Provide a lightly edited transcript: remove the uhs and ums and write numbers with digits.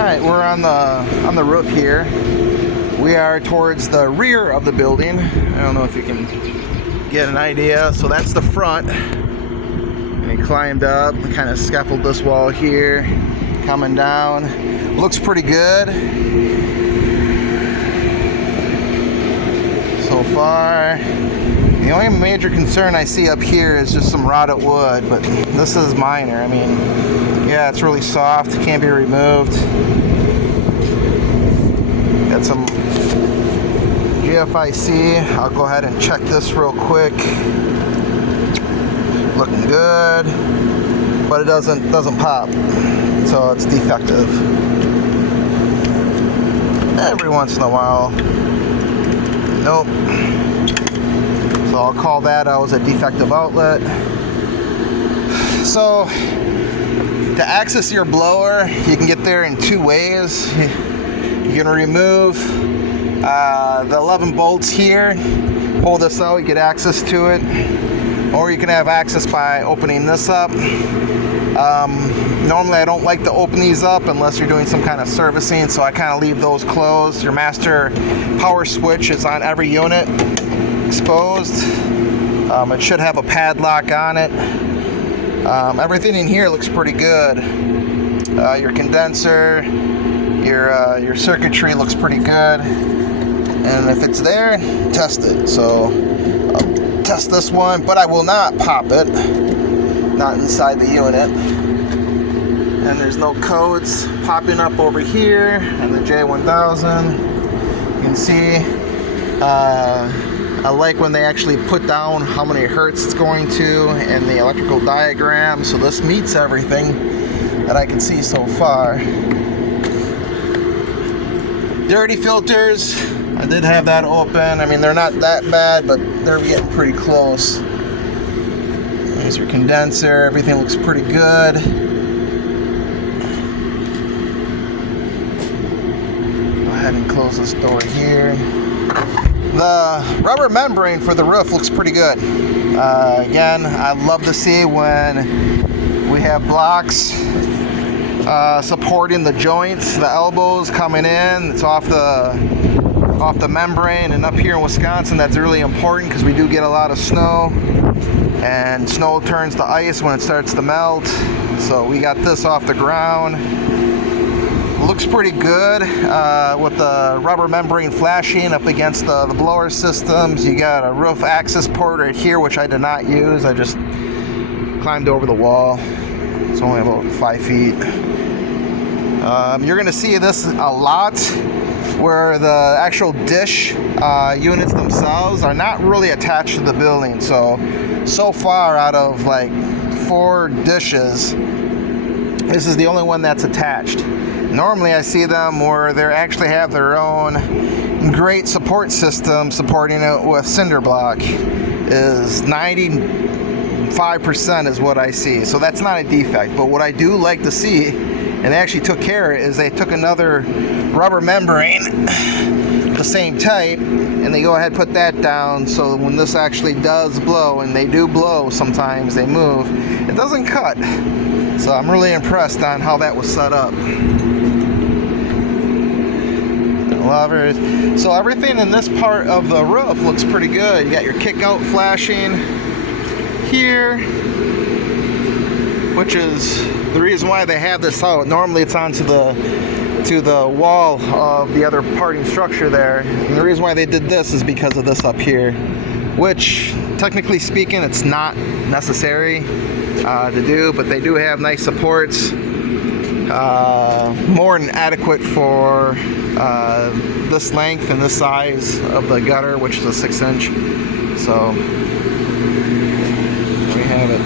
Alright, we're on the roof here. We are towards the rear of the building. I don't know if you can get an idea. So that's the front. And he climbed up, kind of scaffolded this wall here, coming down. Looks pretty good so far. The only major concern I see up here is just some rotted wood, but this is minor. I mean, yeah, it's really soft, can't be removed. Got some GFIC. I'll go ahead and check this real quick. Looking good, but it doesn't pop, so it's defective. Every once in a while, nope. So I'll call that out as a defective outlet. So to access your blower, you can get there in two ways. You can remove the 11 bolts here, pull this out, you get access to it, or you can have access by opening this up. Normally I don't like to open these up unless you're doing some kind of servicing, so I kind of leave those closed. Your master power switch is on every unit, exposed. It should have a padlock on it. Everything in here looks pretty good. Your condenser, your circuitry looks pretty good, and if it's there, test it. So I'll test this one, but I will not pop it, not inside the unit. And there's no codes popping up over here and the J1000. You can see I like when they actually put down how many hertz it's going to in the electrical diagram, so this meets everything that I can see so far. Dirty filters, I did have that open. I mean, they're not that bad, but they're getting pretty close. There's your condenser, everything looks pretty good. Go ahead and close this door here. The rubber membrane for the roof looks pretty good. Again, I love to see when we have blocks supporting the joints, the elbows coming in. It's off the membrane, and up here in Wisconsin that's really important because we do get a lot of snow, and snow turns to ice when it starts to melt. So we got this off the ground. Looks pretty good with the rubber membrane flashing up against the blower systems. You got a roof access port right here, which I did not use. I just climbed over the wall. It's only about 5 feet. You're going to see this a lot where the actual dish units themselves are not really attached to the building. So far out of like 4 dishes, this is the only one that's attached. Normally I see them where they actually have their own great support system supporting it with cinder block. Is 95% is what I see. So that's not a defect. But what I do like to see, and they actually took care of it, is they took another rubber membrane, the same type, and they go ahead and put that down so when this actually does blow, and they do blow sometimes, they move, it doesn't cut. So I'm really impressed on how that was set up. Lovers. So everything in this part of the roof looks pretty good. You got your kick out flashing here, which is the reason why they have this out. Normally it's onto the wall of the other parting structure there. And the reason why they did this is because of this up here, which technically speaking it's not necessary to do, but they do have nice supports, more than adequate for this length and this size of the gutter, which is a 6-inch. So there we have it.